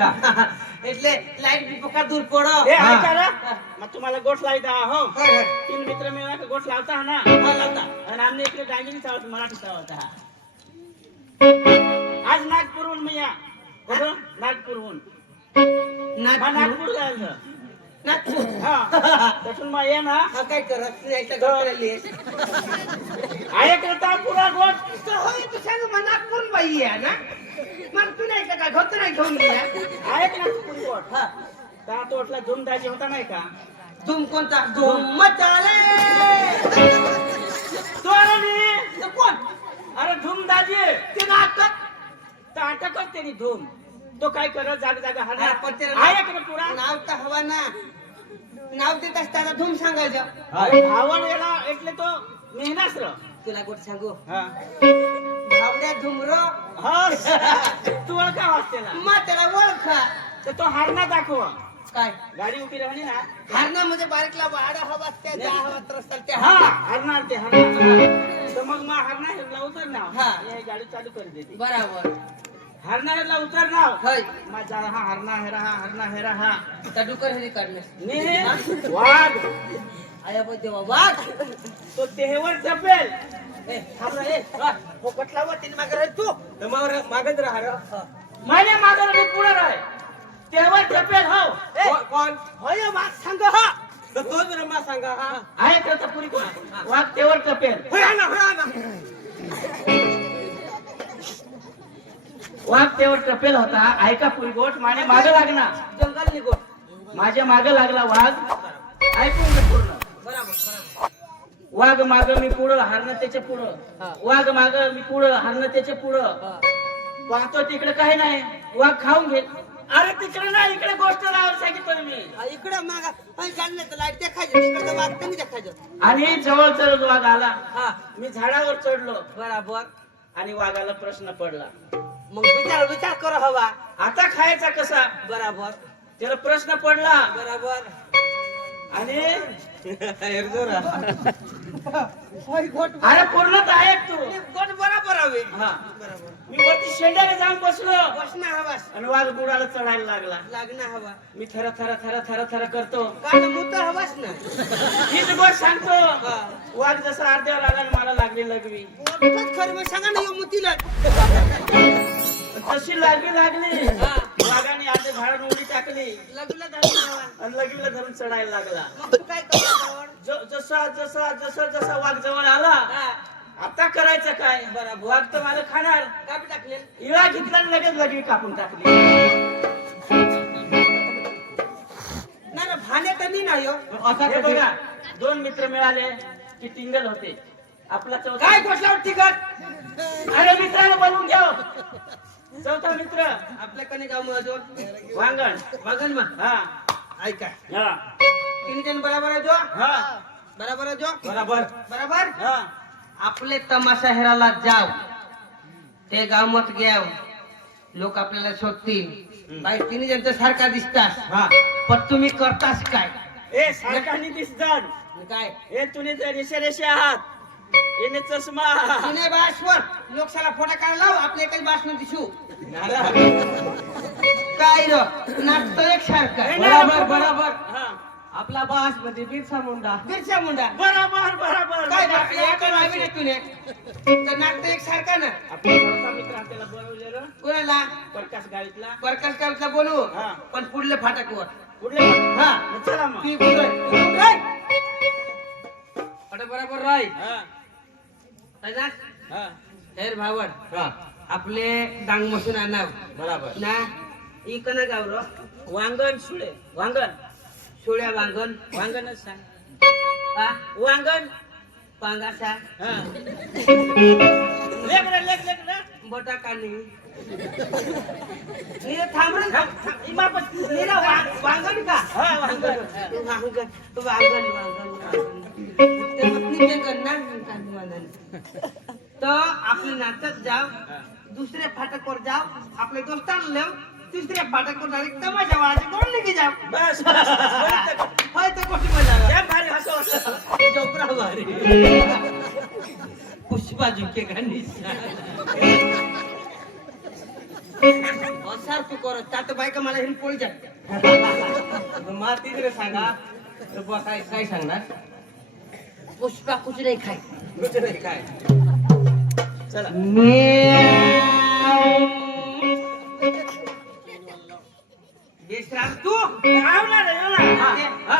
का એટલે લાઈટ બી પકા દૂર પડો ए ऐका रे मग तुम्हाला गोठ लावता हो होय होय तीन मित्र मिळून का गोठ लावता हा ना हा लावता आणि आमने इकडे डांगरी चावत मराठी चावत हा आज नागपूरहून मी या कुठं नागपूरहून नागपूर नागपूर जायचं नागपूर हा तसून मग ये ना हा काय करत यायचं गोठ्याला ऐकता पुरा गोठ तर होय तू सांग मग नागपूर बाई आहे ना मग तू नाही का घोट नाही घेऊन गेला ऐक ना तू पुरी गोठ हा त्या तोटला धुमदाजी होता नाही का धूम कोणता धूम मचाले तो अरे नी, तो कोण अरे धुमदाजी ते नाटक तर अटकच त्यांनी धूम तो काय करत जागा जागा अरे हरणार पण त्याला ऐक ना पुरा नाव तर हवा ना नाव देत असताना धूम सांगायचं आवड याला એટલે तो मेहनत र तुला गोट सांगू हा भावड्या धुमरो हा तू ओळखा वाचतेला मग त्याला ओळखा तर तो हारणा दाखव काय गाडी उभी राहिली ना हरणामध्ये बारीकला वाडा हवा त्या ज्या हवा रस्त्याला त्या हा हवा हरणार ते हरणार तर मग हरणार हेरला उतर ना हा. हे गाडी चालू कर देते बरोबर हरणारला उतर ना होय माझा हा हरणा हेरा हा त्या डुकर हरी काढणे ने वाघ आया पण तेव्हा वाघ तो तेहवर जपेल ए थांबला ए पोपटला वर तीन मागे राह तू मागच राहा रे माझ्या मागाला मी पुढे राह तेहवर जपेल हो कोण होय वाघ सांग हा तर तोच रमा सांगा हा आहे का पुरी कोण वाघ तेवर जपेल होय ना वाघ तेवर टपेल होता ऐका पुरी गोट माझ्या मागे लागणार जंगल निघो माझ्या मागे लागला वाघ ऐकून घे पूर्ण बरोबर वाघ माग मी पुढं हरणं त्याच्या पुढं वाघ माग मी पुढं हरणं त्याच्या पुढं पाहतो तिकडे काही नाही वाघ खाऊन घे अरे तिकडे नाही इकडे गोष्ट लावायला सांगितलं मी इकडे मागा काढलं तर लाईट देखायचं तिकडे वाघ कमी देखायचं आणि जवळ चढत वाघ आला हा मी झाडावर चढलो बरोबर आणि वाघाला प्रश्न पडला मग विचार करो हवा आता खायचा कसा बरोबर त्याला प्रश्न पडला बरोबर आणि गोट अरे पूर्णच ऐक तू गोट बरोबर हवे हा बरोबर मी वरती शेंड्याने जाऊन बसलो बसना हवास आणि वाघ बुडाला चढायला लागला लागना हवा मी थर करतो काढ मुत हवास ना हीच गोष्ट सांगतो वाघ जसा अर्ध्यावर आला आणि मला लागली लगवी गोटच खरं मग सांगा ना यो मुतीला तशी लागली हा. वाघाने अर्ध्या झाडावर उडी टाकली लगला धरून हवा आणि लगवीला धरून चढायला लागला मग तू काय करतो जसा वाघ जवळ आला आता करायचं काय बरं वाघ तर मला खाणार कापी टाकले इळा घेतला आणि लगेच लगवी कापून टाकली नाही भाने कधी नाही हो हे बघा दोन मित्र मिळाले की टिंगल होते आपला चौथा काय गोठल्यावर तिकट अरे मित्राला बोलवून घ्या चौथा मित्र आपल्या कने गाव मजूर वांगण बघन मग हा ऐका हा तीन जण बराबर आहे जो हा बराबर आहे जो बराबर बराबर हा आपले तमाशा हेराला जाव ते गाव मत घ्याव लोक आपल्याला शोधतील बाई तिन्ही जण सारखा दिसतात हा पण तुम्ही करतास काय ए सारखानी दिसतात काय हे तुम्ही रेषे आहात येणे चष्मा तिने बासवर लोकशाला फोटा काढला आपल्या काही बास न दिसू काय र नाचतो एक सारखा बरोबर हा आपला बास म्हणजे बिरसा मुंडा बिरसा मुंडा बरोबर काय आपल्या एका नावी नाही तुने तर नाचतो एक सारखा ना आपला चौथा मित्र आपल्याला बोलवलेलं कोणाला प्रकाश गाडीतला प्रकाश कावतला बोलू हा. पण पुढले फाटकवर कुठले हा मग चला मग ती बोलतोय फाटक बरोबर राय हा हा हेर भावड हा आपले डांग मसून आणाव बराबर ना इकन गावरो वांगण सुळे वांगण सोळ्या वांगण वांगणच सांग हा वांगण पांगासा हा लेक रे बोटा कानी नीरा थांब रे इमापत नीरा वांगण का हा वांगण वांगण ते पत्नी के करना तो आपले नाचत जाव दुसऱ्या फाटकवर जाव आपले दोस्तांना लेव तिसऱ्या फाटकवर डायरेक्ट तमाशा वाळाचे कोण निघे जाव बस होय तर गोष्टी मजा त्या भारी हसो जोपरा भारी पुष्पा झुके गाणी असार तू कर त्यात बायका मला हिन पोळी जाते मला तिकडे सांगा तर बुवा काय काय सांगणार पुष्पा कुछ नाही खाय दुसरं काय चला बेशराम तू आव ना रे, येऊ ना. हा.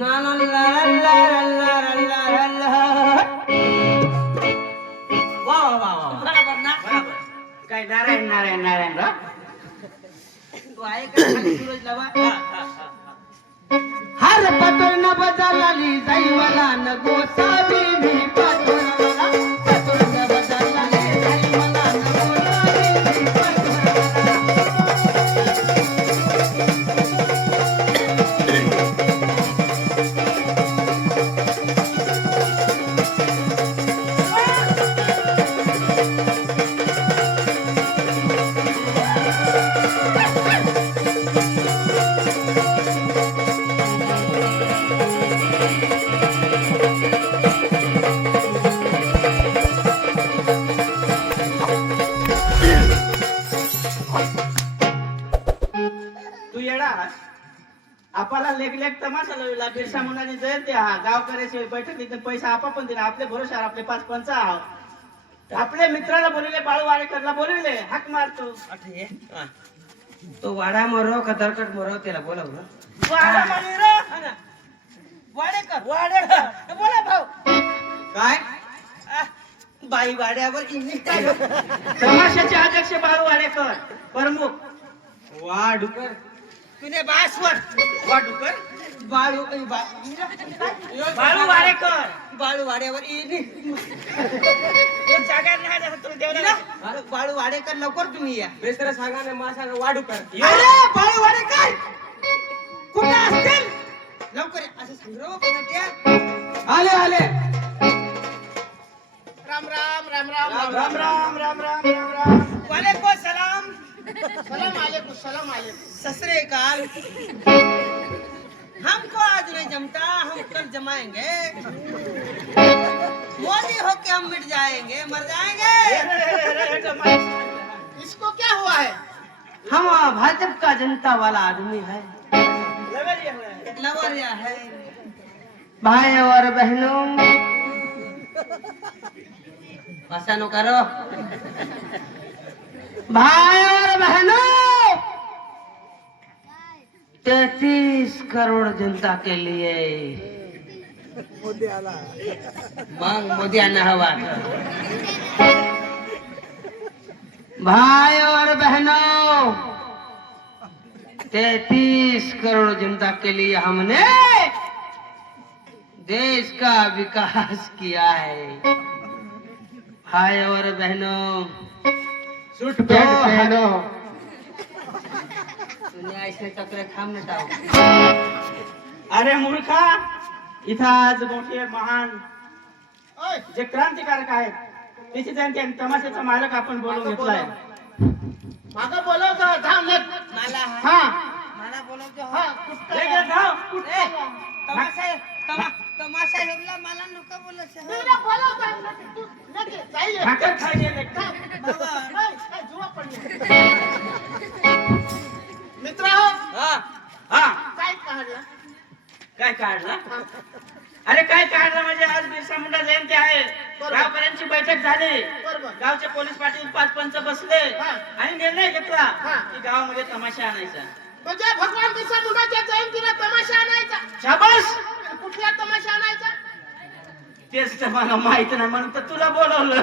ला ला ला ला ला ला ला. वा वा वा वा बरोबर ना बरोबर काय नारायण नारायण नारायण रा? तू आहे का खाली सूरज लावा हा, हा, हा. हर पतोर न बदलली जाईवला न गोसावी मी पतोर न बदलली जाईवला न गोसावी मी तू येडा आपल्याला लेख लेख तमाशा लावला बिरसा मुंडाने जयंती हा गावकऱ्याची बैठकीत पैसा आपा पण दिला आपले भरोशावर आपले 5 आहोत आपल्या मित्राला बोलवले बाळू वाडेकरला बोलवले हाक मारतो हा. तो वाडा मरो का दरकट मरो त्याला बोलाव ना वाडा मारी रे. हा ना. वाडेकर वाडेकर बोला भाऊ काय बाई वाड्यावर इंग्लिश काय तमाशाचे अध्यक्ष बाळू वाडेकर प्रमुख वा डुकर तुने बासवर वाडूकर बाळू बाळू वाडेकर बाळू वाड्यावर इंग्लिश एक जागा नाही जसं तुला देवला बाळू वाडेकर लवकर तुम्ही या बेसरा सांगा ना मा सांगा वा डुकर अरे बाळू वाडेकर कुठे असतील लवकर या. असं सांग रो कोणाच्या आले आले राम राम राम राम राम, राम राम राम राम राम राम वालेकुम सलाम सलाम अलैकुम सलाम अलैकुम ससरेकाल हमको आज नहीं जमता हम कल जमाएंगे मोदी होके हम मिट जाएंगे मर जाएंगे इसको क्या हुआ है हम भाजपा का जनता वाला आदमी है लवेरिया हुआ है लवरिया है भाई और बहनों पसानो करो भाई और बहनों 33 करोड़ जनता के लिए मांग मोदी आना हवा भाई और बहनों 33 करोड़ जनता के लिए हमने देश का विकास किया है भाई और बहनों सूट पॅन्ट पहनो तुम्ही ऐसे चक्र थांब नटाव अरे मूर्खा इथं आज मोठे महान जे क्रांतिकारक आहेत त्याची जयंती आणि तमाशाचा मालक आपण बोलून घेतलाय मागं बोलवतो धाव लेख मला हा मला बोलवतो हा लेख रे, धाव तमाशा तमाशा हेरला मला नको बोलत भाकर खायचे लेख. मित्र हो हा हा काय काढला अरे काय काढलं म्हणजे आज बिरसा मुंडा जयंती आहे गावकऱ्यांची बैठक झाली गावचे पोलीस पाटील 5 बसले आणि निर्णय घेतला की गावामध्ये तमाशा आणायचा म्हणजे भगवान बिरसा मुंडाच्या जयंतीला तमाशा आणायचा शाबास कुठला तमाशा आणायचा तेच तर मला माहित नाही म्हणून तर तुला बोलवलं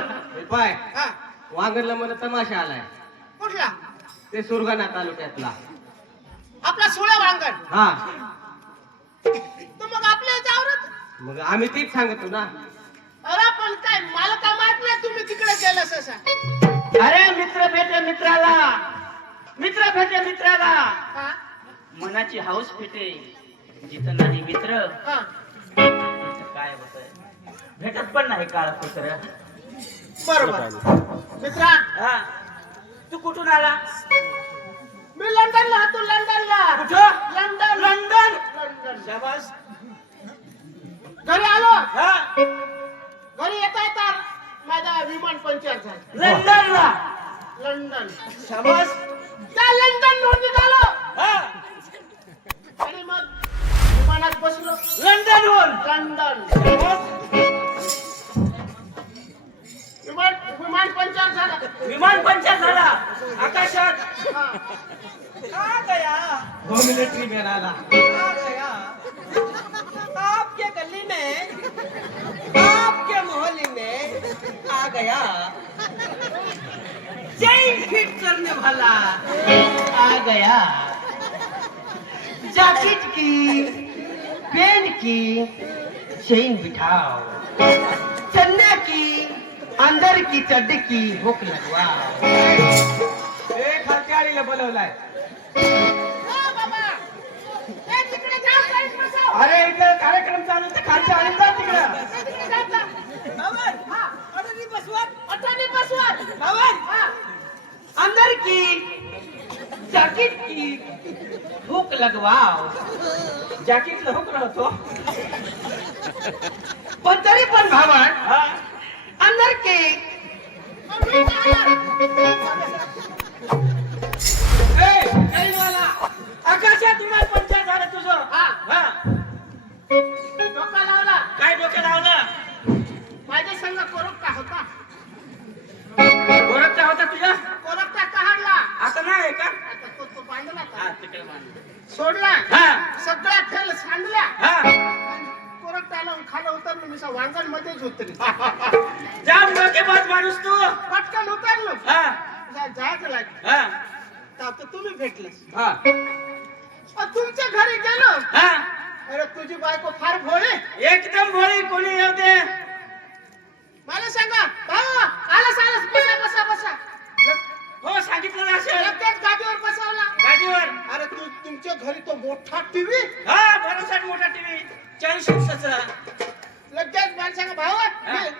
पाय हा वागरला मला तमाशा आलाय कुठला ते सुरगाणा तालुक्यातला आपला सोळा वांगण हा तर मग आपल्या इथे आवरत मग आम्ही तीच सांगतो ना अरे पण काय मला काय माहित नाही तुम्ही तिकडे गेलं ससा अरे मित्र भेटे मित्राला मित्र भेटे मित्राला हा मनाची हाऊस भेटे जिथं नाही मित्र हा तिथं काय होत भेटत पण नाही काळ कुत्र बरोबर मित्रा हा तू कुठून आला मी लंडनला होतो लंडनला कुठं लंडन लंडन लंडन शाबास घरी आलो हा घरी येता येता माझा विमान पंक्चर झाला लंडनला लंडन. शाबास. त्या लंडन वर निघालो हा. आणि मग विमानात बसलो. लंडनहून. लंडन. शाबास. विमान पंचर झालं. विमान पंचर झाला आकाशात. हा. आ गया. हो मिलिटरी मॅन आला. आ गया. आपके गली में, आपके मोहल्ले में आ गया चेन फिट करने वाला. आ गया जैकेट की पेन की चेन बिठाओ, चन्ना की अंदर की चड्डी की हुक लगवाओ. ए खालच्या आळीला बोलवलाय. हा बाबा. ए, तिकडे जा, साईड बसव. अरे इकडे कार्यक्रम चालू आहे, खालच्या आणि जा तिकडं. तिकडे जा, जा. हा. अडनी बसवत. अटाणी बसवत. बाबा. हा. अंदर की जैकेट की हुक लगवाओ. जॅकेटला हुक राहतो. पण तरी पण भावड हा. अंदर के आकाशात विमान पंचर झालं तुझं. हा. हा. डोका लावला. काय डोक्यात लावलं. माझ्या संग कोरकटा होता. ओळखता होता तुझ्या. कोरकटा काढला. आता नाही आहे का. आता तो बांधला हा, का? तिकडे बांध. सोडला. हा. सगळ्या फेल सांडल्या. हा. कोरकटा लावून खाली उतरलो. मी वांगण मध्येच उतरली. जाम डोकेबाज माणूस तू. पटकन उतरलो. हा. जायचं लागलं. हा. तर तुम्ही भेटले. हा तुमच्या घरी गेलो. हा. अरे तुझी बायको फार भोळे. एकदम भोळी. कोणी येऊ दे. मला सांगा भाऊ आलस आलस बसा बसा बसा. हो सांगितलं ना असेल. लगेच गादीवर बसवला. गाडीवर. अरे तुमच्या घरी तो मोठा टीव्ही. हा भरोसाट मोठा टीव्ही 40 इंचाचा. लगेच मला सांगा भाऊ हा.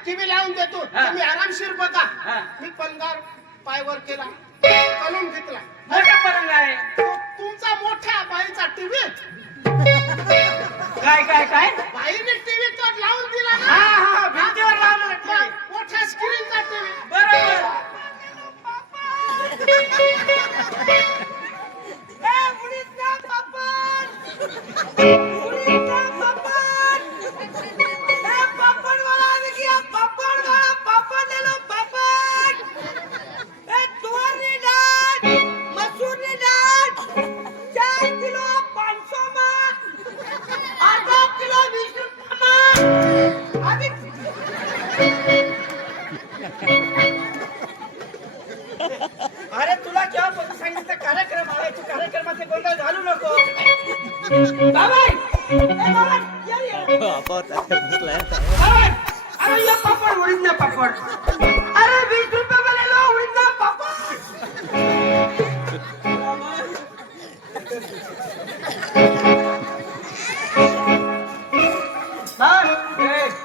टीव्ही लावून देतो. हा. तुम्ही आरामशीर बघा. हा. मी पलंगावर पायवर केला. कलून घेतला. मोठा पलंग आहे. तुमचा मोठा बाईचा टीव्ही. काय काय काय. बाईने टीव्ही तो लावून दिला हा ना. हा भिंतीवर लावलेला टीव्ही. मोठ्या स्क्रीनचा टीव्ही. बरोबर. अरे तुला केव्हा सांगितलं कार्यक्रम आहे. तू कार्यक्रमाचे गोंधळ घालू नको. बाबा. अरे ये पापड़ उड़ीद ना पापड़. अरे 20 रुपए में ले लो उड़ीद ना पापड़.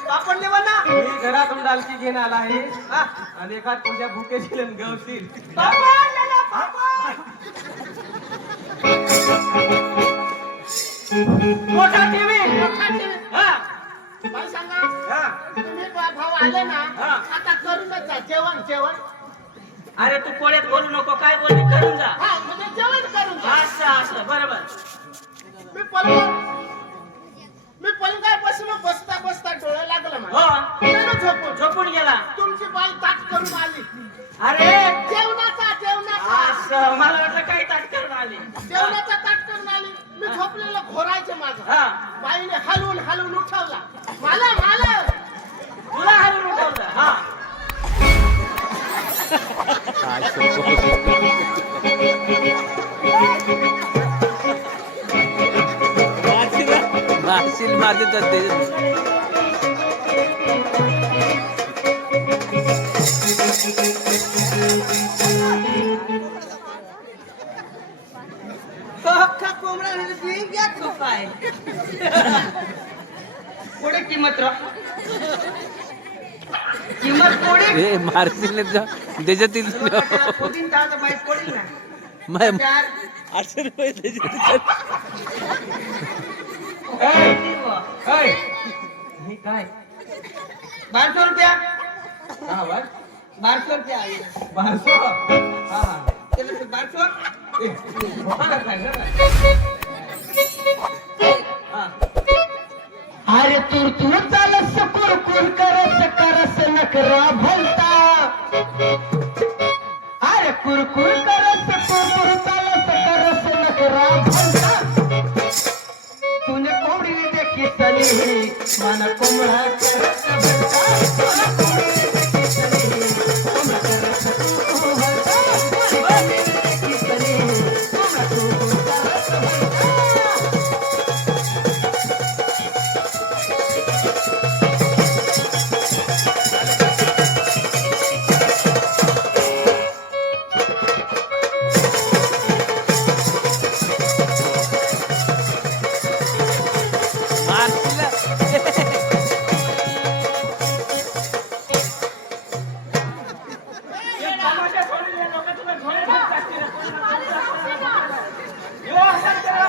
पापड़ ले बना. मी घरातून डालकी घेऊन आला आहे. हा, आणि एखाद तुझ्या भुकेशील आणि गवशील. पापड़ ले लो पापड़. मोठा टीव्ही. मोठा टीव्ही. हा. मला सांगा हा. तुम्ही भाऊ आले ना. हा. आता करूनच जा जेवण जेवण. अरे तू कोड्यात बोलू नको. काय बोलली करून जा. हा म्हणजे जेवण करून जा. असं असं बरोबर. मी पलंगावर बसलो. बसता बसता डोळे लागलं मला. हो. गेलो झोपून. झोपून गेला. तुमची बाई ताट करून आली. अरे जेवणाचा जेवणाचा असं मला वाटलं काही ताट करून आली. जेवणाचा ताट करून आली. मी झोपलेलं घोरायचं माझं. हा. बाईने हलवून हलवून उठवला. मला मला तुला हलवून उठवलं. हा. मारशील मारते तर ते अख्खा कोंबडा घ्या खोपाय. पुढे किंमत पुढे ए मारशील त्याच्यातील पोटीन तास बाई पडेल ना. मैं चार 800 रुपये त्याच्यातील हे काय 1200 रुपया. हा वर बारसोर ते आले. बारसो हा हा त्याला ते बारसोर. ए, मला सांग ना. हा. अरे तूर तूर चालस कुरकुर करस करस नकरा भलता. अरे कुरकुर करस कुरकुर चालस करस नकरा भलता. तूने कोंबडी देखी सनी मन कोंबडा करस भलता. तुला कोंबडी देखी सनी कोंबडा करस तू भलता. कोंबडी देखी सनी कोंबडा तू करस भलता. मारशील. तमाशा सोडून या लोकं तुला झोळे घालत असतील. यो असं करा.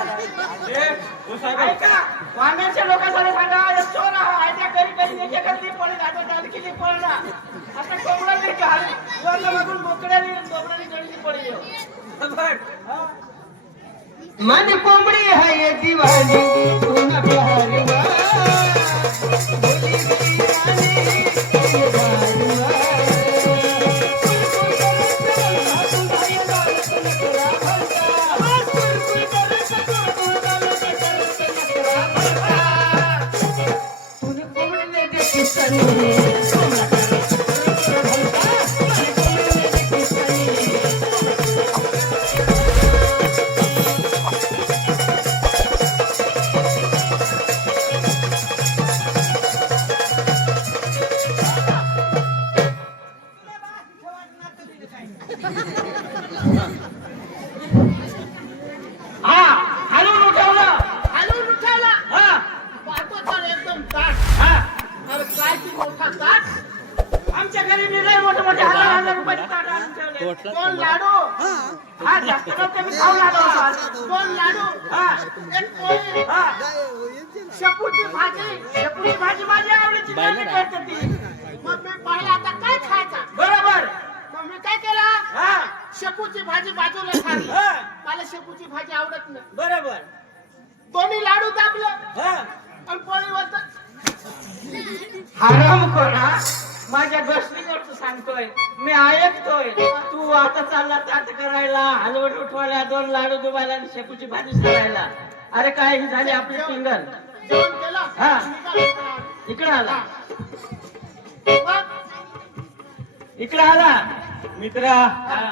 ए, ओ साहेब. ऐका, वांगाच्या लोकांसाठी सांगा, हे चोर आहे त्या करी करी त्याच्या करती पळी घालत आली की पळला. आता कोंबडा नाही का? योला बघून बोकड्याने जोडीची पळी येऊ. मन कोंबडी है ये दीवानी तुम प्यारी वा. बोली गई रानी ये गानी वा. तूने कोंबडी ने देखी सनी कोंबडा करस भलता. कोंबडी ने देखी सनी. हा हलवून उठवलं. हलवून उठायला हा पाहतो तर एकदम ताट. हा अरे काय ती मोठा ताट. आमच्या घरी मी लय मोठे मोठे हजार रुपयाचे ताट आणून ठेवले. दोन लाडू. हा जास्त नव्हते मी खाऊन आलो होतो. दोन लाडू. हा एक पोळी. हा शेपूची भाजी. शेपूची भाजी माझी आवडीची चांगली करते ती. मग मी पाहिला आता काय खायचा. बरोबर. मग मी काय केलं. हा शेपूची भाजी बाजूला खाल्ली. हा मला शेपूची भाजी आवडत नाही. बरोबर. दोन्ही लाडू दाबलं हा आणि पोळीवर हराम कोणा माझ्या गोष्टी गोष्ट सांगतोय मी ऐकतोय. तू आता चालला ताट करायला, हलवट उठवायला, दोन लाडू दुबायला आणि शेपूची भाजी करायला. अरे काय ही झाली आपली टिंगल. जेवण केलं. हा. निघालो. इकडे आला. मग इकडे आला. मित्रा, हा.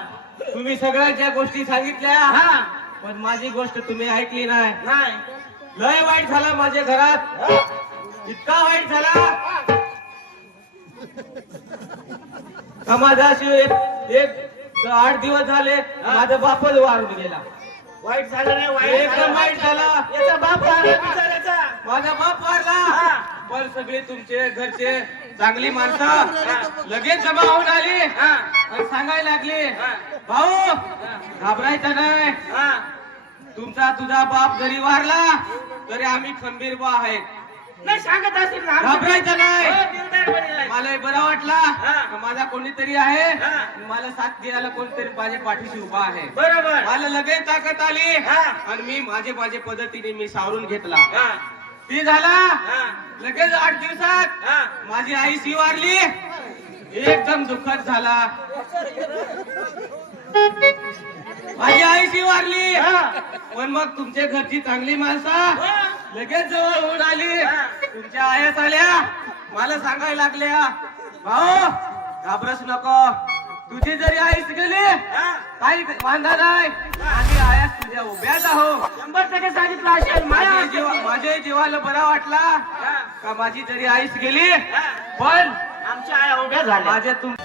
तुम्ही सगळ्या ज्या गोष्टी सांगितल्या हा पण माझी गोष्ट तुम्ही ऐकली नाही. नाही. लय वाईट झाला माझ्या घरात. इतका वाईट झाला का माझा एक 8 दिवस झाले माझा बापच वारून गेला. वाईट झालं नाही. वाईट एकदम वाईट झाला. याचा बाप वारला बिचाऱ्याचा. माझा बाप वारला. हा. पण सगळे तुमचे घरचे चांगली माणसं लगेच जमा होऊन आली हा. आणि सांगायला लागली, हा. भाऊ घाबरायचं नाही. हा. तुझा बाप जरी वारला तरी आम्ही खंबीर आहेत. नाही सांगत असेल ना. घाबरायचं नाही. हो, दिलदार बनेल आहे. मला बरं वाटला हा. का माझा कोणीतरी आहे. हा. मला साथ द्यायला कोणीतरी माझ्या पाठीशी उभा आहे. बरोबर. मला लगेच ताकद आली हा. आणि मी माझ्या पद्धतीने मी सावरून घेतला. हा. ती झाला हा. लगेच 8 दिवसात हा. माझी आई शी वारली. एकदम दुःखद झाला. माझी आई शी वारली. हा. पण मग तुमच्या घरची चांगली माणसं हा. लगेच जवळ होऊन आली. हा. तुमच्या आयाच आल्या मला सांगायला लागल्या, भाऊ घाबरस नको. तुझी जरी आईच गेली हा. काही वांधा नाही. आम्ही आयास तुझ्या उभ्याच आहो. 100% सांगितलं असेल. माझ्या जीवाला बरा वाटला हा. का माझी जरी आईच गेली हा. पण आमच्या आया उभ्या झाल्या. माझ्या तुम